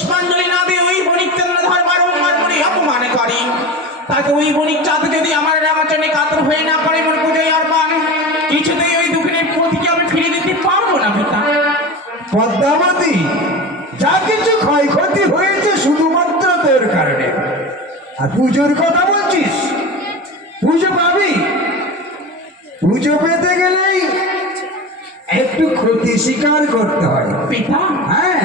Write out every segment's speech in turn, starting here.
পুষ্পাঞ্জলি না দিয়ে ওই বণিক চন্দ্রধর বারংবার করে অপমান করে, তাকে ওই বণিক চাঁদ যদি আমার রামাচরণে কাতর হয়ে না করে মোর পুজোয় অর্পণ, কিছুতেই ওই দুঃখের পতিকে আমি ফিরে দিতে পারবো না পিতা। পদ্মাবতী, যা কিছু ক্ষয়ক্ষতি হয়েছে শুধুমাত্র তোর কারণে, আর পুজোর কথা বলছিস? পুজো পাবি? পুজো পেতে গেলেই একটু ক্ষতি স্বীকার করতে হয় পিতা। হ্যাঁ,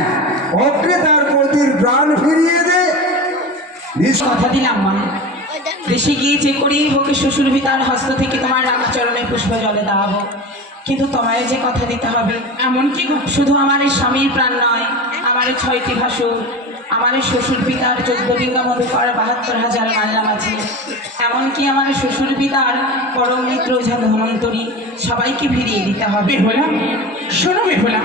ওকে তার পতির প্রাণ ফিরিয়ে দে। কথা দিলাম মা, দেশে গিয়ে যে করেই হোক শ্বশুর পিতার হস্ত থেকে তোমার রামাচরণে পুষ্প জলে দেওয়াবো, কিন্তু তোমায় যে কথা দিতে হবে। এমন কি শুধু আমার এই স্বামীর প্রাণ নয়, আমার 6টি ভাসুর, আমার শ্বশুর পিতার 14 বিঘা মধুকর 72,000 মাল্লাম আছে, এমনকি আমার শ্বশুর পিতার পরম মিত্র ওঝা ধনন্তরী, সবাইকে ফিরিয়ে দিতে হবে। বেহুলা, শোনো বেহুলা,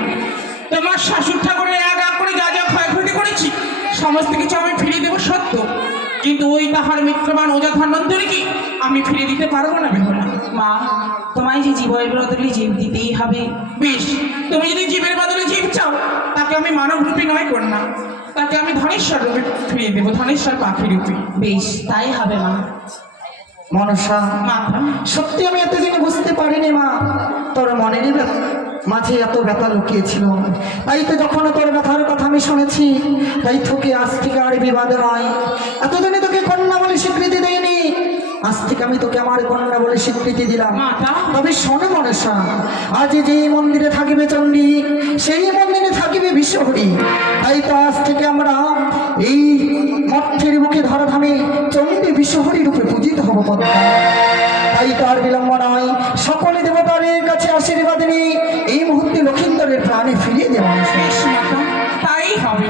তোমার শাশুড় ঠাকুরের এক করে যা যা ক্ষয়ক্ষতি করেছি সমস্ত কিছু আমি ফিরিয়ে দেবো সত্য, কিন্তু ওই তাহার মিত্রবান ওঝা ধনন্তরীকে আমি ফিরিয়ে দিতে পারবো না বেহুলা। মা, তোমায় যে জীবের বদলে জীব দিতেই হবে। বেশ, তুমি যদি জীবের বদলে জীব চাও, তাকে আমি মানব রূপী নয় কন্যা, তাকে আমি ধনেশ্বর রূপে ফিরিয়ে দেবো, ধনেশ্বর পাখি রূপে। বেশ, তাই হবে মা। মনসা, মাতা, সত্যি আমি এতদিন বুঝতে পারিনি মা, তোর মনেরই মাঝে এত ব্যথা লুকিয়েছিল। তাই তো যখন তোর ব্যথার কথা আমি শুনেছি, তাই তোকে আজ থেকে আর বিবাদ নয়। এতদিনে তোকে কন্যা বলে স্বীকৃতি দেয়নি, আজ থেকে আমি তোকে আমার কন্যা বলে স্বীকৃতি দিলাম। মাতা, তবে শোনো মনসা, আজ যেই মন্দিরে থাকিবে চণ্ডী, সেই মন্দিরে থাকিবে বিশ্বহরি। তাই তো আজ থেকে আমরা এই মঠের বুকে ধরাধামে চণ্ডী বিশ্বহরি রূপে পূজিত হব পদ্মা। তাই তো আর বিলম্ব নয়, সকলে দেবতার কাছে আশীর্বাদ নিয়ে এই মুহূর্তে লক্ষিন্দরের প্রাণে ফিরিয়ে দেওয়া। বেশ মাতা, তাই হবে।